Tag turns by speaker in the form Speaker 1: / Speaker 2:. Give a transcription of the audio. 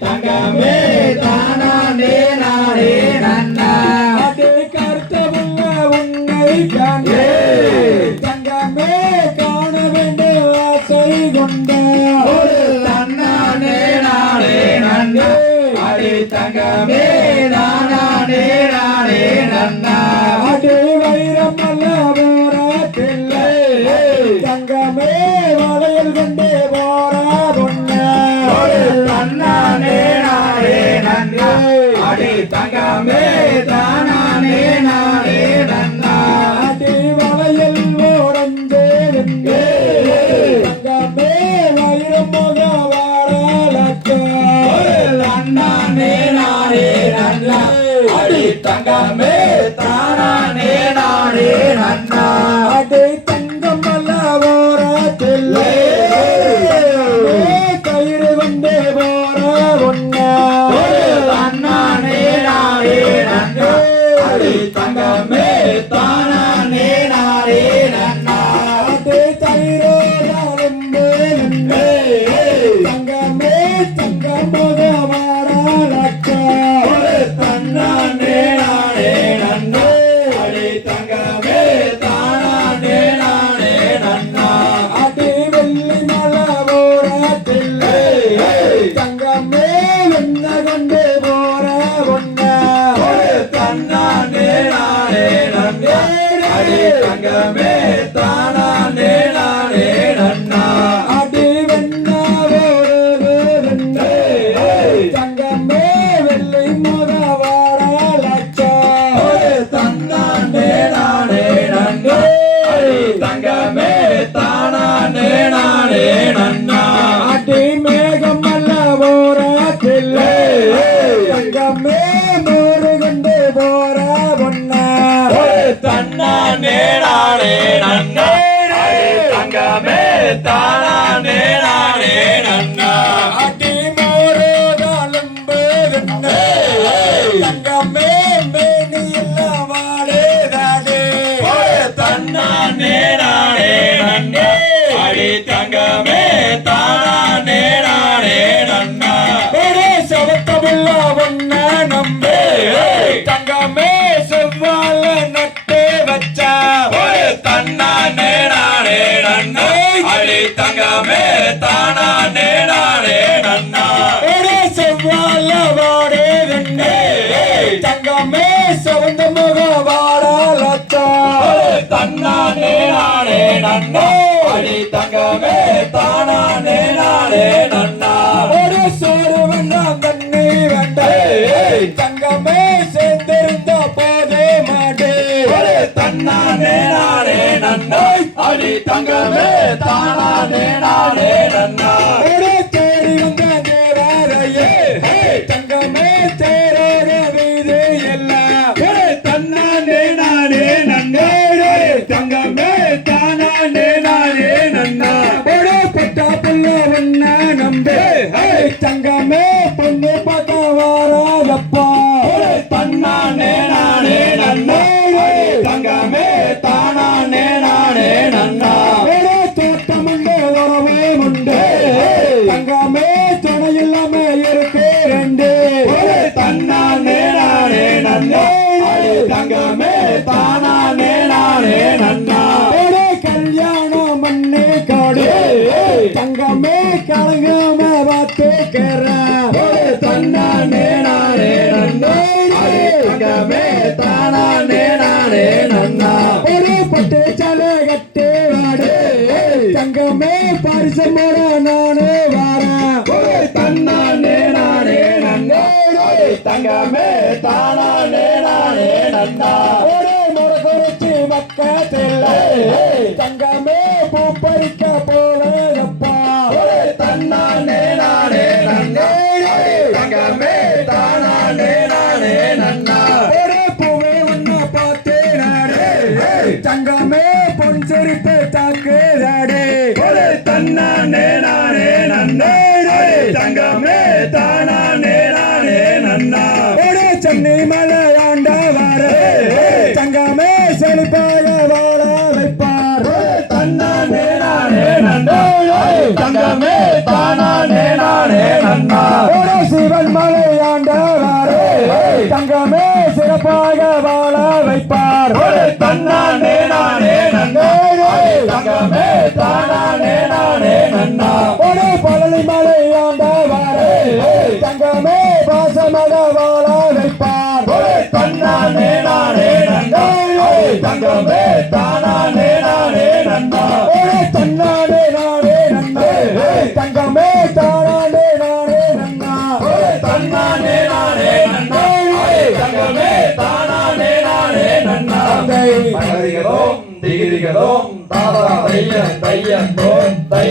Speaker 1: தங்கமே
Speaker 2: தானே நானே நன்னா.
Speaker 1: அது கருத்தவுள்ள உன்னை கண்டே
Speaker 2: தங்கமே
Speaker 1: காண வேண்டிய தங்கமே.
Speaker 2: ஒரு தன்னானே நானே நன்னா தங்கமே தானானே நானே நன்னா.
Speaker 1: தங்கமே
Speaker 2: தானானே நானே நன்னா
Speaker 1: செவ்வாழ வாடே வெண்ணே தங்கமே சிவந்த முக வாடலத்தா
Speaker 2: ஒரு தன்னானே நானே நன்னா அடி தங்கமே தானானே நானே நன்னா.
Speaker 1: ஒரு சோறு வேண்டாம் தண்ணி வேண்டாம் தங்கமே சேர்ந்திருந்த போதே மாட்டே.
Speaker 2: நானே அடி தங்கமே தானானே நானே நன்னா.
Speaker 1: தேடி வந்த தேவாரையே. தங்கமே தேரோட வீதி எல்லாம்
Speaker 2: ஒரு தன்னானே நானே நன்னா. தங்கமே தானானே நானே நன்னா.
Speaker 1: பட்டா புள்ள ஒன்ன நம்பே. தங்கமே பொண்ணு பார்க்க வாராதப்பா.
Speaker 2: தங்கமே தானானே நானே நன்னா.
Speaker 1: கல்யாணம் பண்ணி காடு. தங்கமே கலங்காம பார்த்துக்கிற
Speaker 2: ஒரு தன்னானே நானே நன்னா. தங்கமே தானானே நானே நன்னா.
Speaker 1: ஒரு பட்டு சலை கட்டு வாடு. தங்கமே பரிசமோட நானு
Speaker 2: ஒரு தன்னானே நானே நன்னா. தங்கமே தானானே நானே நன்னா
Speaker 1: ஒரு முறை குறிச்சி பக்கத்தில் தங்கமே பூ பறிக்க போவேப்பா
Speaker 2: தன்னானே நானே நன்னா. தங்கமே தானானே நானே நன்னா.
Speaker 1: ஒரு பூவே ஒன்ன பார்த்து நாடு தங்கமே பொன் சிரிப்பு தாக்குதாடு
Speaker 2: ஒரு தன்னானே நானே நன்னா. தங்கமே தானானே நானே நன்னா.
Speaker 1: ஒரு சென்னை மலை ஆண்டா வார தங்கமே தீர்ப்பாக வாழ வைப்பார்
Speaker 2: தன்னானே நானே நன்னா தங்கமே தானானே நானே நன்னா
Speaker 1: சிவன் மலை தங்கமே சிறப்பாக வாழ வைப்பார்.
Speaker 2: தன்னானே
Speaker 1: நானே நன்னா தங்கமே தானானே நானே நன்னா
Speaker 2: பழனி மலை தங்கமே பாசமகவா தங்கமே தானானே நானே நன்னா
Speaker 1: தன்னானே நானே நன்னா தங்கமே தானானே நானே நன்னா
Speaker 2: தன்னானே நானே நன்னா தங்கமே தானானே நானே நன்னா தகதிகதோம் திகிதிகதோம் தாதா தைய தைய தோம் தை.